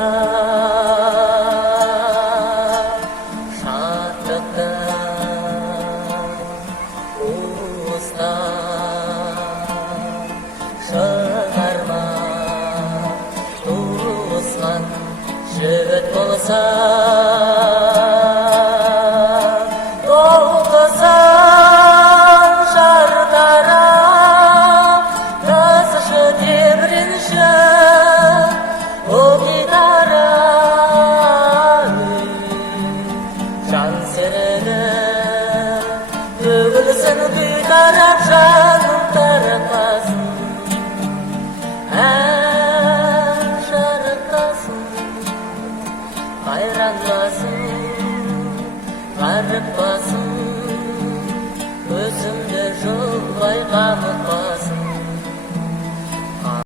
болса, шаттықтан уыстан шығарма. Туысқан жігіт болса, толқысан шартарап, тасышы тебірінші ол гитара. Жан серігі төгілсін күй тарап, жаным таратпасын, ән жарықтасын, қайранбасын, қарықпасын, өзімді жылбай қамықпасын.